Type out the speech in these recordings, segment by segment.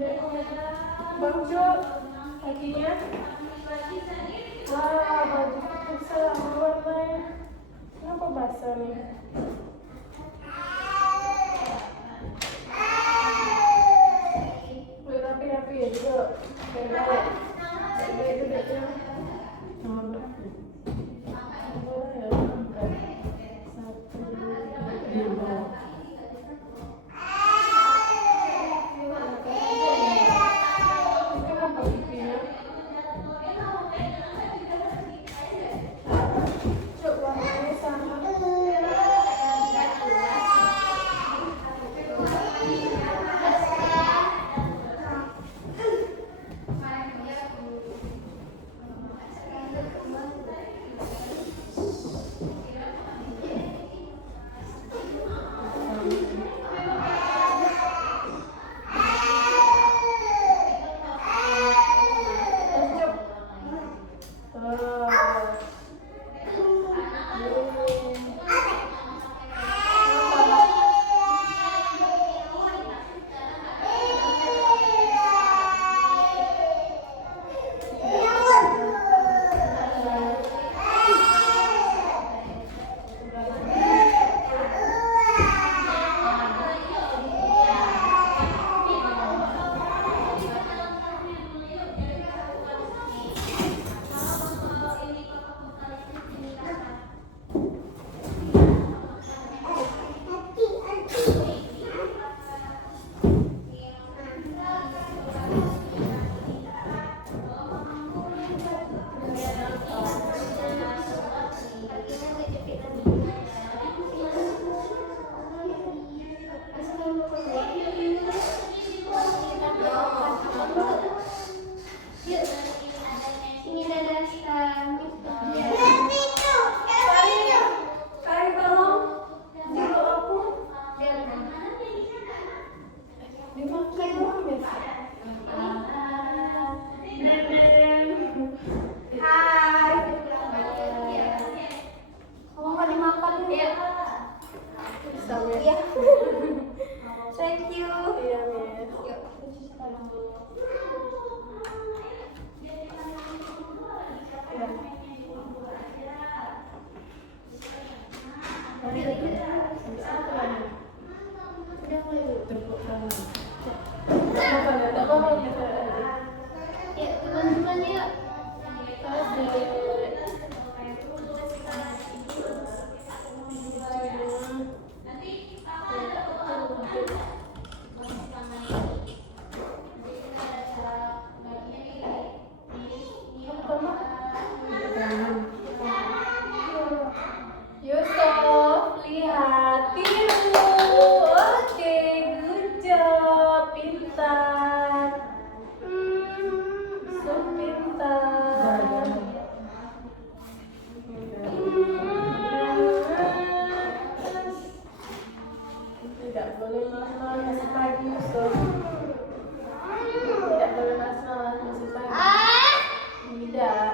Baju kakinya. Wah, baju besar warnanya. Kenapa basah nih? Rapi-rapi ya juga. Baik-baik. Baik-baik duduknya. Boleh ya? Satu, dua. Kenapa pipinya? Cuk, warnanya sama. Thank you. Iya, Miss. Ya, teman-teman yuk. Yusuf, lihat, tiru. Oke, good job, pintar. Yusuf pintar. Tidak boleh malas masih pagi, Yusuf. Tidak boleh malas masih pagi. Tidak.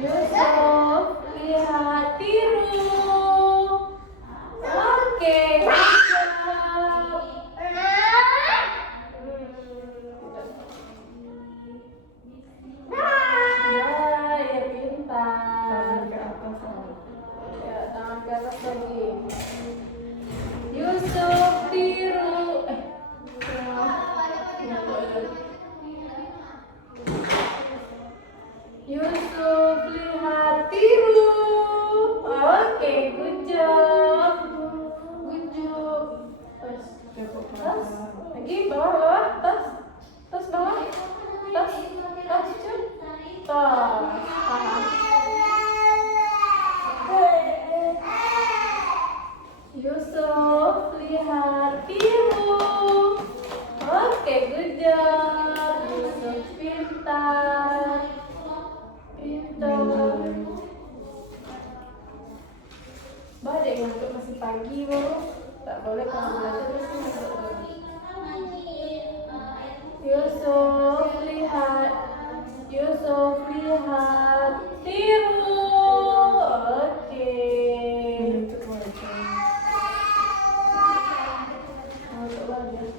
Yusuf, lihat, tiru. Oke, good job. Nah, ya pintar. Ya, tangan ke atas lagi. Yusuf, tiru. Yusuf, lihat, tiru. Oke, good job. Good job. Tas. Lagi bawah, tas. Tas bawah. Tas. Tas, cuk. Tas. Yusuf, lihat, tiru. Oke, good job. Yusuf pintar. Pintar. Badai ngantuk masih pagi, bro. Tak boleh kamu belajar terus ngantuk lagi. Yusuf, lihat. Yusuf, lihat. Tiru. Oke. Ngantuk lagi.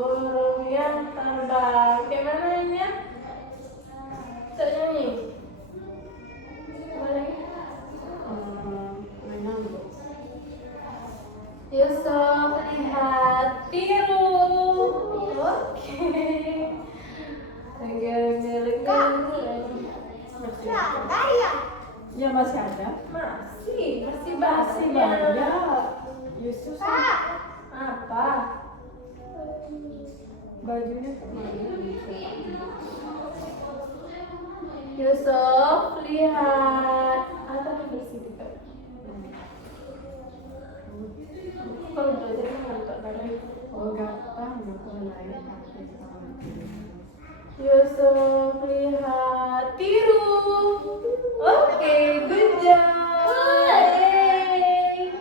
Burung yang terbang. Kayak mana ini? Tak nyanyi. Mana lagi? Yusuf lihat tiru. Oke. Ya masih ada. Masih banyak. Yusuf Apa? bajunya kemana? Yusuf lihat. Ada bersih juga. Kalau belajar kan nggak lagi. Oh gampang lain. Yusuf lihat tiru. Oke, good job. Yeay.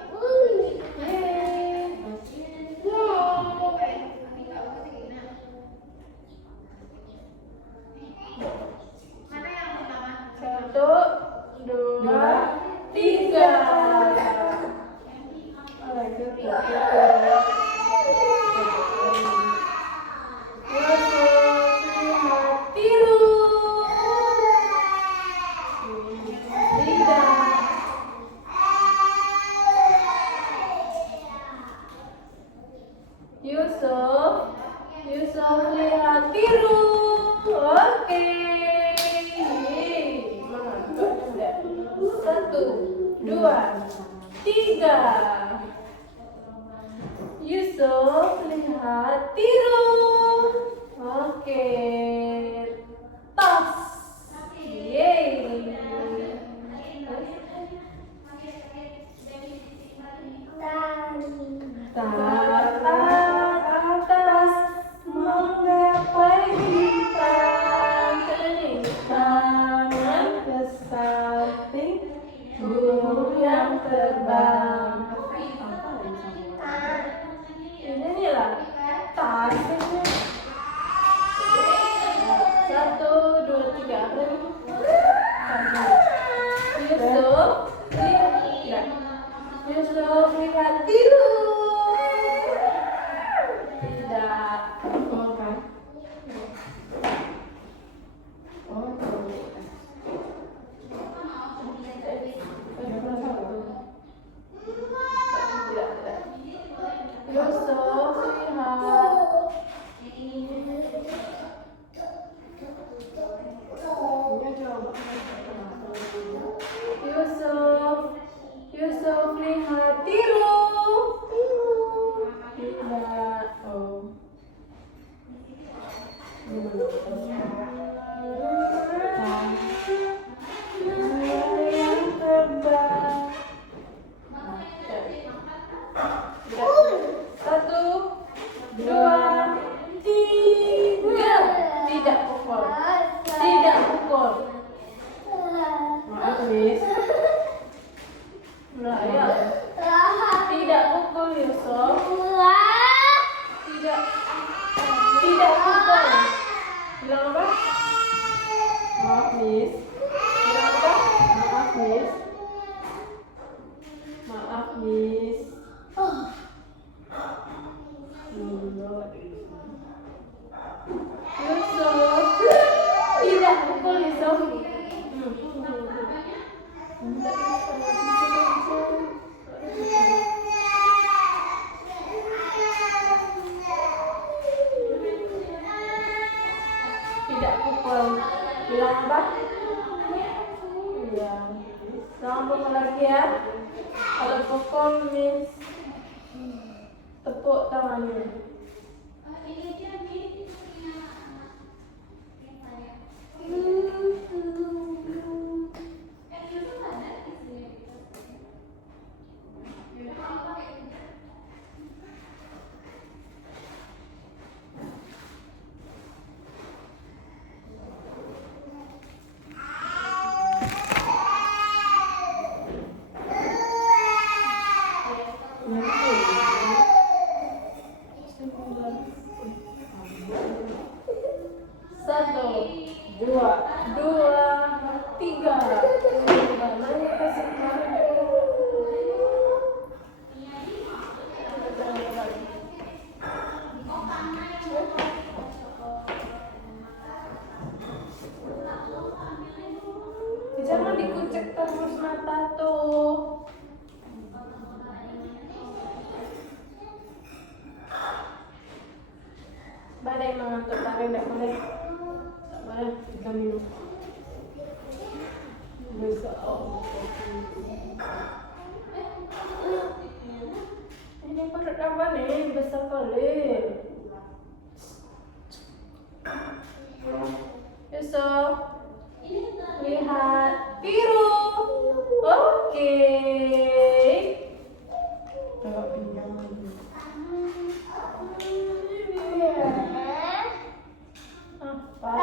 Satu, dua, tiga. Yusuf lihat tiru. Oke. Satu, dua, tiga. Yusuf lihat tiru. Oke. Tos. Yeay. Atas menggapai bintang. Tangan ke samping, burung yang terbang. Ini lah tas. Satu, dua, tiga. Yusuf lihat. Yusuf lihat tiru. Tidak. Yusuf lihat tiru. Tidak. Oh. Yang terbang. Satu, dua, tiga. Tidak pukul. Tidak pukul. Maaf Miss. Nah, ya. Tidak pukul Yusuf. Tidak. Tidak pukul. Bilang apa? Maaf Miss. Bilang apa? Maaf Miss. Maaf Miss. Yusuf. Tidak pukul Yusuf. Tidak pukul. Bilang apa? Iya. Jangan pukul lagi ya. Kalau pukul Miss tepuk tangannya. 1, Dua. 2, 3. Mana kasih maju? Jangan dikucek terus mata tuh. Badai mengantuk tarik tidak boleh. Tak boleh kita minum. Besok ini perut apa nih? Besar kali. Besok lihat biru. Oke. Tengok pinggang. Apa?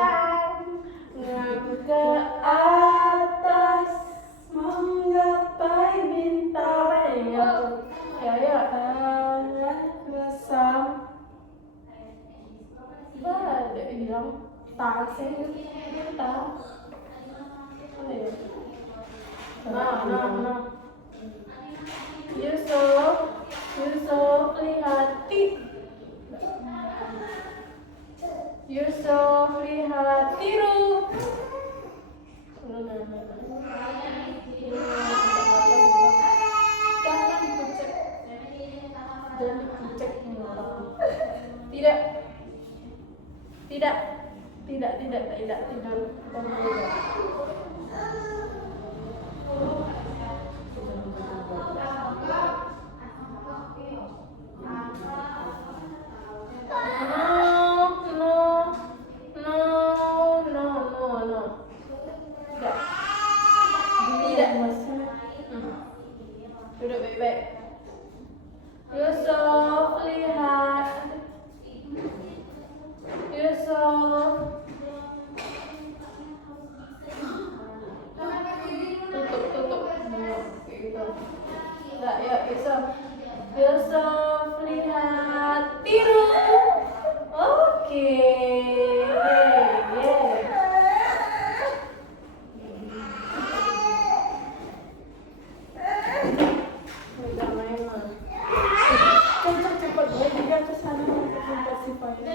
Ngaku ke atas menggapai bintang. Ya. Tangan resam. Ada bilang tasnya bintang. Nah. Yusuf lihat Yusuf lihat biru. Jangan dikucek. Tidak. No. Tidak. Duduk baik-baik. Yusuf lihat. Yusuf. Tutup. Enggak, ya Yusuf. Yusuf lihat biru. Oke. Cepat dia juga ke sana untuk mempersipaya.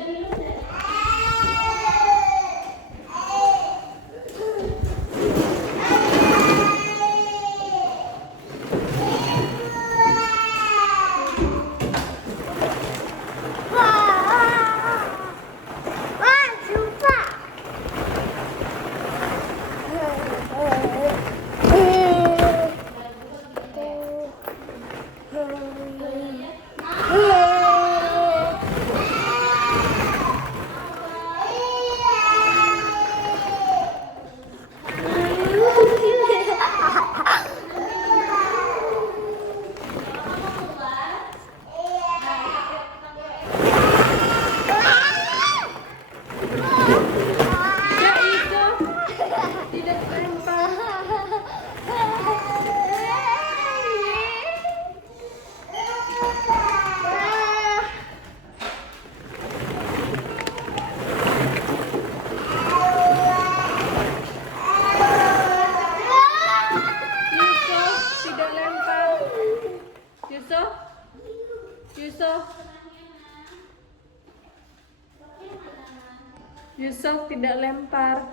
Yusuf tidak lempar.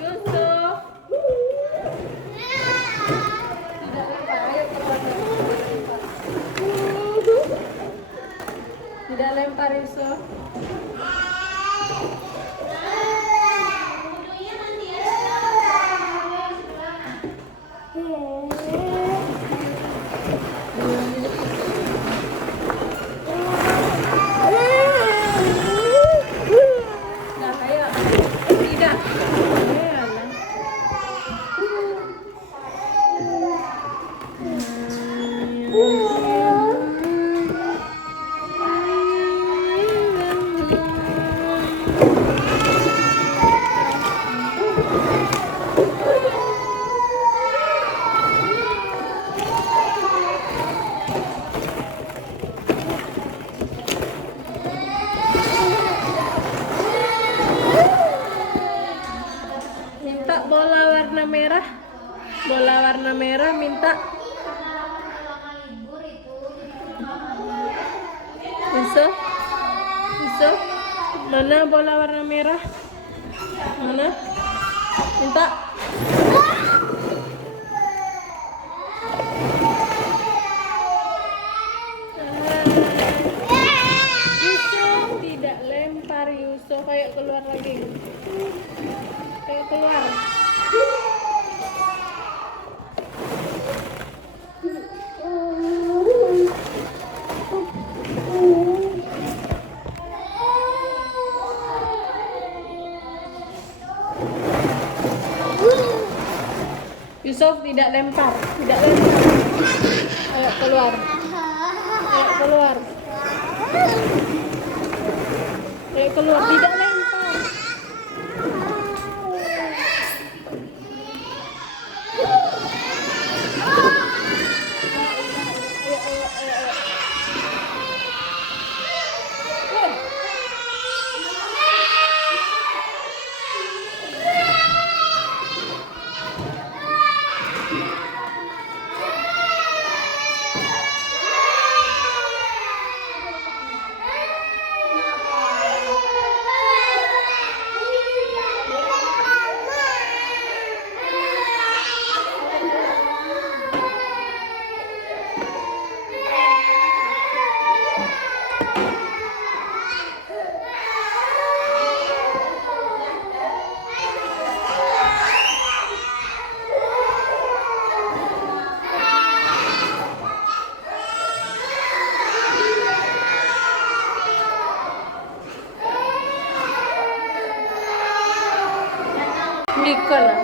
Yusuf tidak lempar. Ayo keluar. Tidak lempar Yusuf. Bola warna merah minta. Yusuf, Yusuf, mana bola warna merah? Mana? Minta. Yusuf tidak lempar, Yusuf. Ayo keluar lagi. Ayo keluar. Yusuf tidak lempar, tidak lempar. Ayo keluar. Ayo keluar. Ayo keluar, tidak lempar. Nikah lah.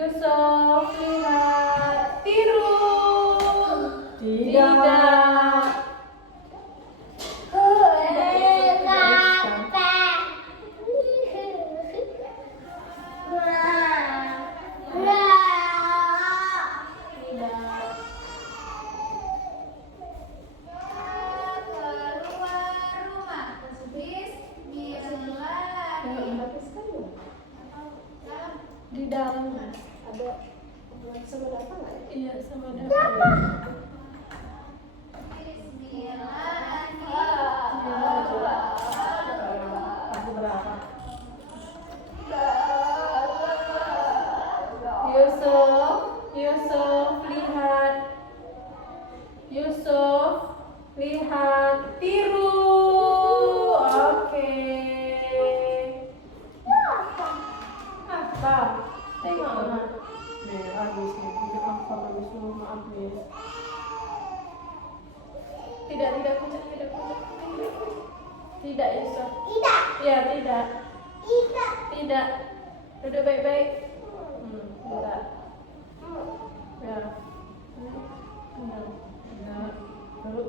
Yusuf, lihat. Tiru. Tidak. Tidak sama David. Aku berapa? Yusuf, lihat. Yusuf, lihat. Tiru. Oke. Apa? Tengok Ma. Nih, habis nih. Bikin apa habis dulu, maaf nih. Tidak puncak. Tidak, Yusuf. Ya, tidak. Tidak. Duduk baik-baik. Tidak. Ya. Enggak. Lalu,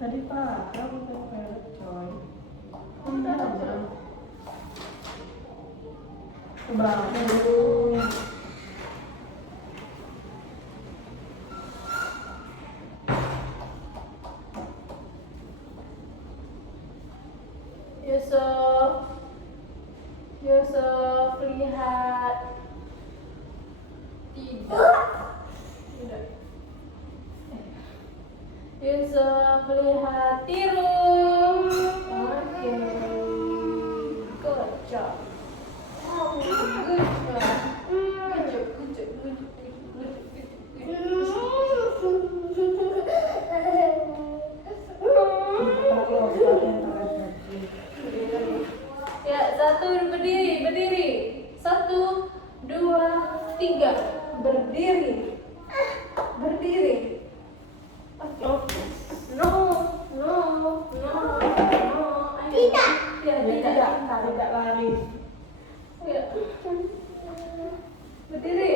tadi Pak, kamu kan coy. Enggak aja. Bangun. Yusuf, lihat. Tidak. Yusuf, lihat. Tiru. Oke. Good job. Good job. Ya, satu berdiri. 1, 2, 3. Berdiri. Oke. No. Tidak. Ya, Tidak lari. Ya. Berdiri.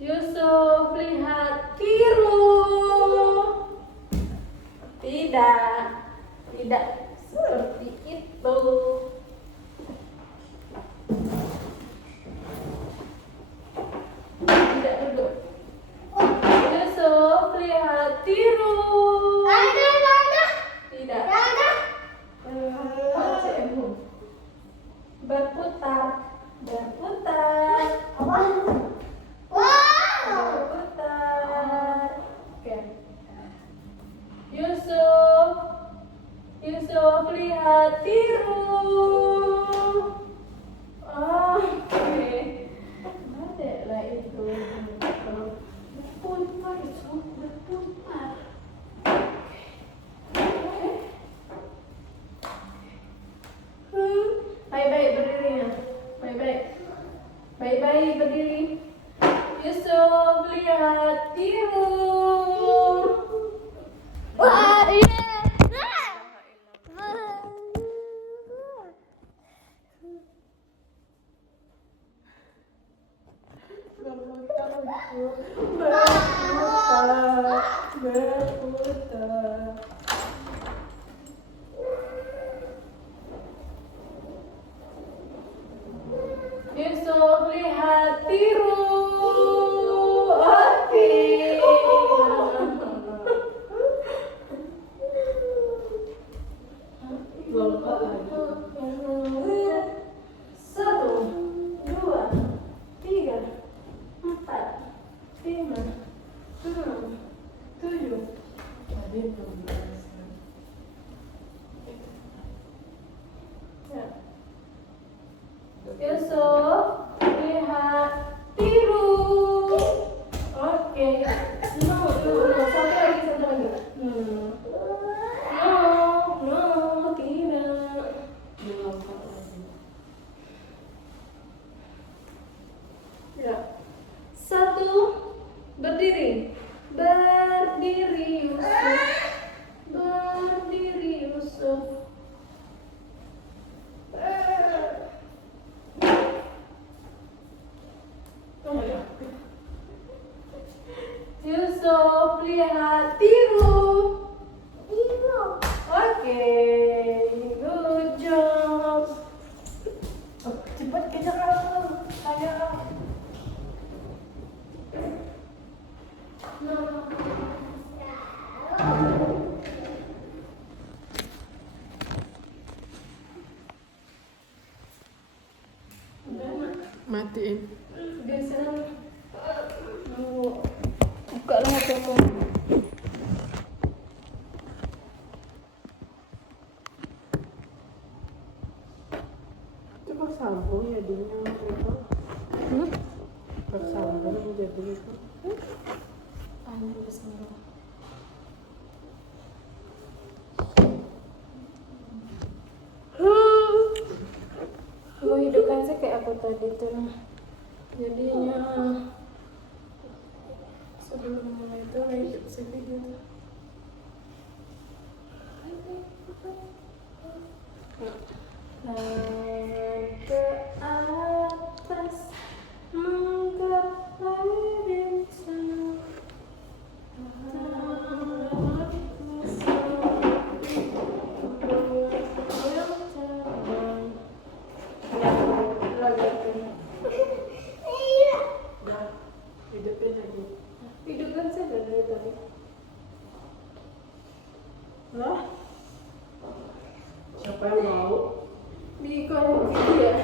Yusuf, lihat. Tiru. Tidak seperti itu. Tidak duduk. Yusuf, lihat. Tiru. Tidak. Berputar. Oke. Yusuf, lihat. Tiru. Oke. Ada itu. Berputar. Baik-baik berdirinya. Baik-baik berdiri. Yusuf, lihat. Tiru. Berputar. Yusuf, lihat. Tiru. Oke. Satu, 2, 3, 4, 5, 6, 7. Tadi belum biasa. Ya. Yusuf, lihat. Tiru. Oke. No. Satu lagi. No, tidak. Belum Matiin. Biasanya mau buka lah apa mau. Coba sambung ya dinya itu. Bersambung jadi itu. Anu bersama. Mau hidupkan sih kayak aku tadi tuh. Jadinya sebelum mulai itu hidup sedikit. Ke atas menggapai bintang. Hidupin lagi. Hidupkan saja dari tadi. Lah. Siapa yang mau? Di kolom video ya.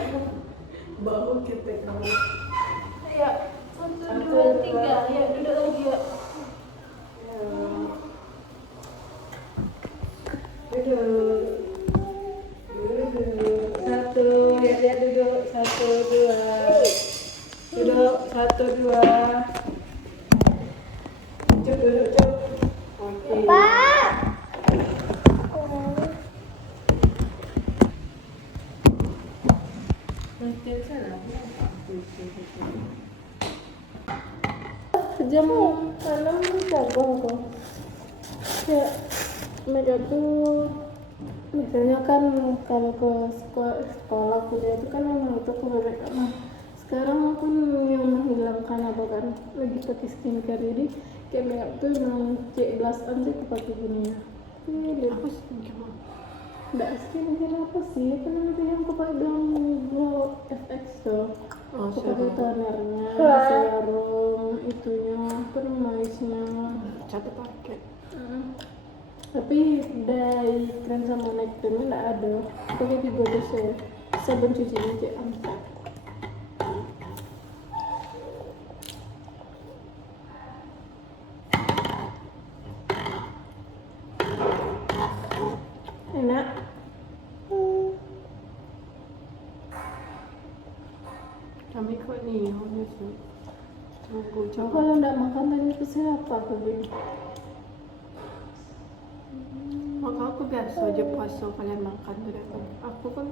Bau ketek kamu. Ya, 1, 2, 3. Ya, duduk lagi ya. Duduk. Satu, lihat duduk. 1, 2. Duduk, 1, 2. Cuk, duduk, cuk. Oke. Matiin sana. Jam 6 jago aku. Ya, mereka tuh biasanya kan kalau ke sekolah kuliah itu kan memang itu aku bebek. Nah, sekarang aku yang menghilangkan apa kan lagi pakai skincare, jadi kayak makeup tuh memang C11 aja aku pakai gini ya. Lihat Aku skincare. nggak skincare apa sih? Apa namanya yang aku pakai bilang Glow FX tuh. Oh, Aku pakai serum. tonernya, serum, itunya, permaisnya. Satu paket. Tapi dye cream sama night creamnya nggak ada. Pakai Vigo ya. Sabun cucinya kayak angkat. Enak. Kami kok nih, hanya sih. Tunggu, coba. Kalau nggak makan tadi itu siapa aku bilang? Maka aku biasa aja puasa kalian makan dari aku kan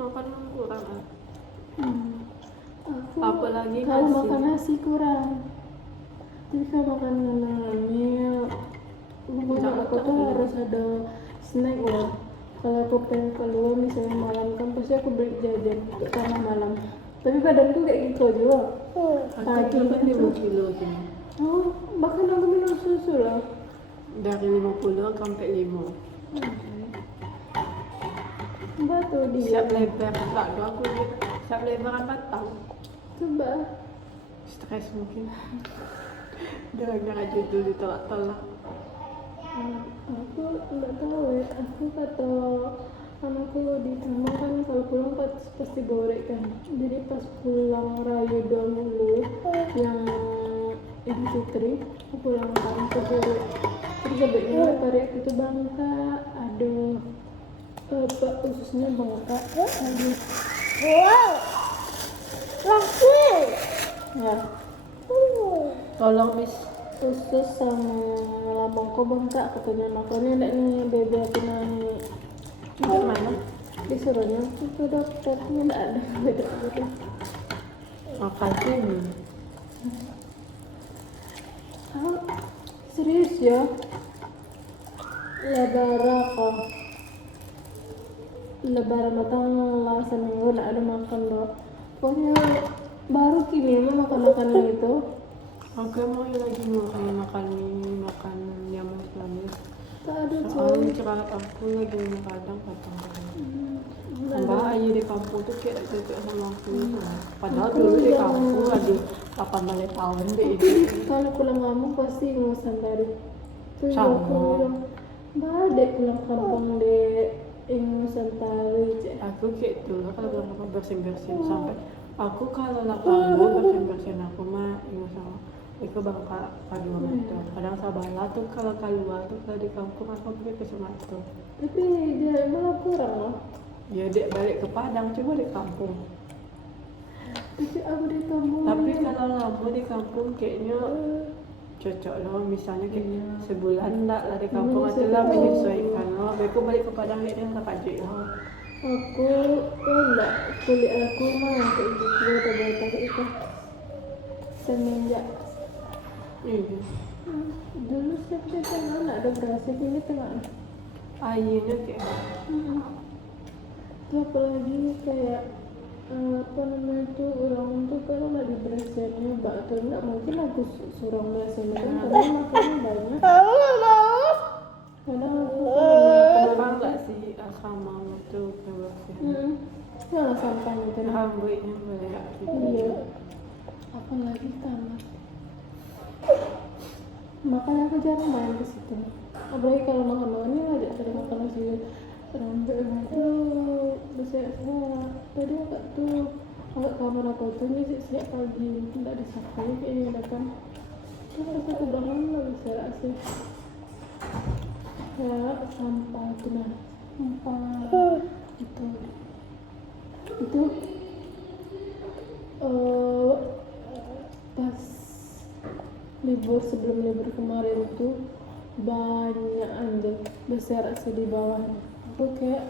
makan kurang. Aku Apalagi kalau nasi. makan nasi kurang. Jadi kalau makan ngemil, pokoknya aku tuh harus ada snack ya. Kalau aku pengen keluar misalnya malam kan pasti aku beli jajan karena malam. Tapi badanku kayak gitu juga. Aku kan 5 kilo gini. Oh, bahkan aku minum susu lah. Dari 50 sampai 5. Batu dia. Siap lebar, tak do aku siap lebaran batang. Coba. Stres mungkin. Gara-gara judul ditolak-tolak. Aku nggak tahu ya. Aku kata anakku di rumah kan kalau pulang pasti goreng kan. Jadi pas pulang raya dulu yang Idul Fitri, aku pulang kan ke goreng. Terus sebaiknya hari aku tuh bangka, aduh. Pak ususnya bengkak, aduh. Wow. Langsung. Ya, Tolong Miss. usus sama lambungku bengkak katanya, makanya enggak nih bebe aku naik. Untuk mana? Disuruhnya aku ke dokternya enggak ada beda gitu. Makasih nih. Ah, serius ya? Lebaran kok. Lebaran datang lah seminggu enggak ada makan dok. Pokoknya baru kini mah makan itu. Oke, mau lagi makan mie, makan yang manis-manis. Tak ada Soalnya cuy. cepat aku lagi kadang-kadang. Mbak aja di kampung tuh kayak cocok sama aku gitu. Padahal dulu di kampung lagi 8 tahun deh itu. Kalau pulang kampung pasti ngusan dari. Tuh Sama. aku bilang, badai pulang kampung deh. Ingusan tali. Aku kayak dulu kalau belum bersih-bersih sampai Aku kalau lah kampung bersin aku mah ingat sama itu bang kedua itu. Kadang Sabala tuh kalau keluar tuh kalau di kampung aku pergi ke Sungai tuh. Tapi dia malah kurang loh. Ya dia balik ke Padang coba di kampung. Tapi aku di kampung. Tapi kalau lama di kampung kayaknya cocok loh, misalnya kayak sebulan enggak lah di kampung atau lah menyesuaikan loh. Aku balik ke Padang kayaknya tak kaji loh. Aku enggak kuliah aku mah kayak gitu bata-bata itu semenjak Iya. dulu sampai sana nggak ada berasa ini tengah. Airnya kayak Itu apalagi kayak apa namanya itu orang tuh kalau nggak di brasernya atau enggak mungkin aku surang brasernya kan karena makannya banyak. Kadang aku kenapa enggak sih sama itu kebersihan. malah sampahnya kan. Rambutnya banyak gitu. Iya. Apalagi kamar. Makanya aku jarang main ke situ. Apalagi kalau makan-makannya ada sering makan nasi rambut itu besar-besar. Tadi agak tuh agak kamar aku tuh ngisi siap pagi tidak disapu kayaknya datang. Terus aku bangun nggak bisa sih. Ya sampah itu nah sampah itu pas sebelum libur kemarin tuh banyak anjir besar di bawah. Aku kayak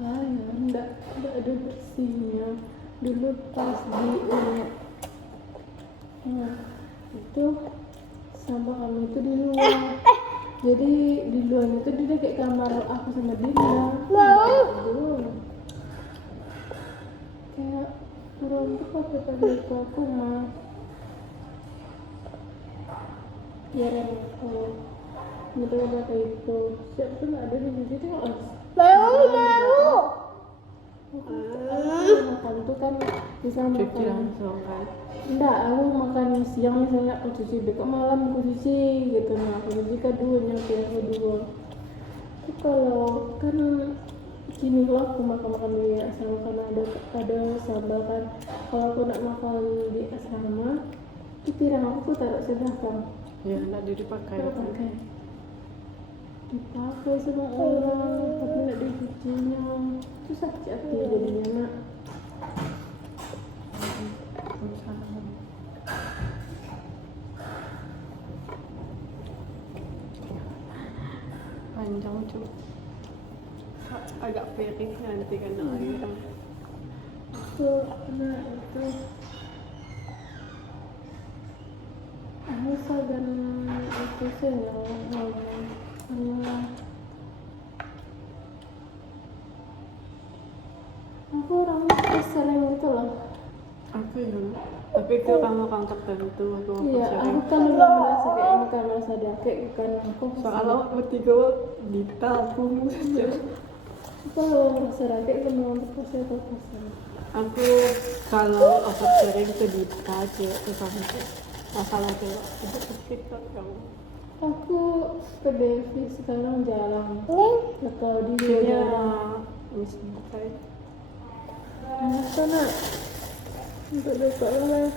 ya enggak ada bersihnya dulu pas di itu sampah kami itu di luar. Jadi di luar itu dia kayak kamar aku sama Dinda. Kayak orang tuh pakai aku mah biar kalau betul kata itu siap tuh nggak ada di situ kan makan tuh kan bisa Cuci makan langsung kan. enggak aku makan siang misalnya aku cuci besok malam aku cuci gitu nah aku cuci kedua nyampe yang kedua tapi kalau kan gini kalau aku makan di asrama karena ada sambal kan kalau aku nak makan di asrama itu piring aku taruh sebelah kan Ya enggak dipakai. Dipakai sama orang tapi nggak dicucinya itu sakit hati jadinya nak. Panjang tuh agak perih nanti kena air. Itu nah itu Musa dan itu sih yang ngomong aku orangnya sering gitu loh. Aku ya, tapi ke orang tertentu aku Iya, sering. aku kan udah merasa kayak bukan merasa dakek kan aku Soalnya bertiga ditabung saja. kalau merasa dakek kan mau pasti aku pesan. Aku kalau aku sering ke Dita ke kampus masalah cewek itu kita kamu. Aku ke Devi sekarang jarang. Atau di Kayaknya jarang. misalnya Sana untuk besok lah.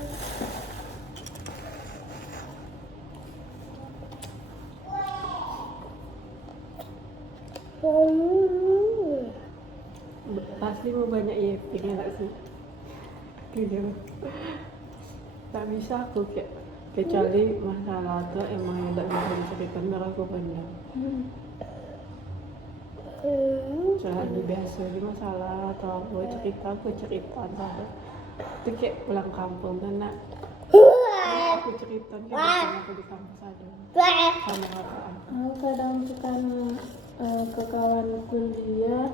pasti mau banyak ya nggak sih gitu. Tak bisa aku kayak kecuali masalah tuh emang yang tidak bisa diceritakan biar aku pendam. Soalnya biasa di masalah atau aku cerita entah itu kayak pulang kampung karena aku cerita kan aku di kampus aja sama kakak. Aku kadang kan ke kawan kuliah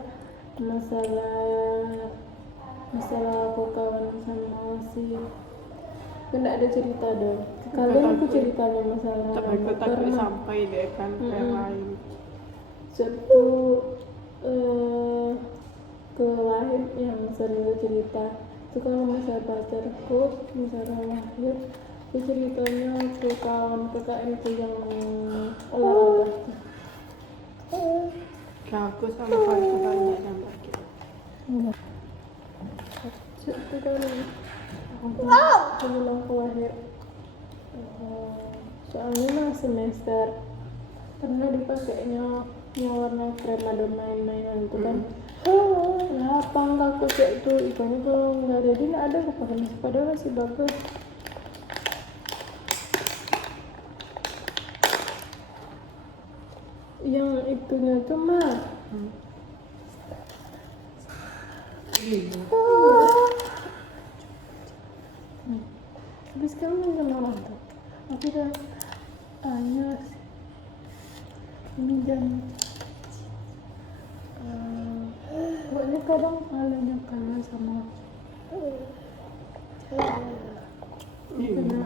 masalah aku kawan sama si tidak ada cerita dong. Kalian aku ceritanya masalah takut sampai deh kan ke yang lain. Satu ke lain yang sering cerita itu kalau masalah pacarku misalnya lahir itu ceritanya ke kawan PKN itu yang olahraga Nah, aku sama kakak banyak yang pakai. itu itu kan sebelum aku lahir. Soalnya mah semester pernah dipakainya yang warna krem ada main-mainan itu kan. Lah pangkal kecil tuh ikannya kalau nggak jadi nggak ada aku pakai masih padahal masih bagus. Yang itunya tuh mah Iya. habis kamu minjem orang tuh aku udah tanya minjam pokoknya kadang kalanya kalah sama Iya.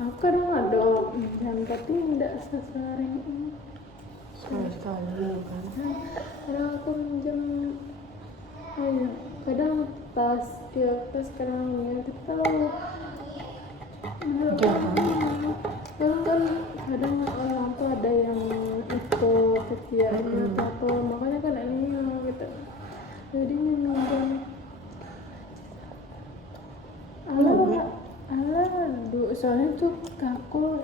aku kadang ada minjam tapi tidak sesering ini. Sekali-sekali kan. Kadang aku minjem kadang pas kadang nggak tahu. Jangan. Kadang orang tuh ada yang ikut kegiatannya atau apa, makanya kan ini gitu. Jadi minjem ala dulu soalnya tuh aku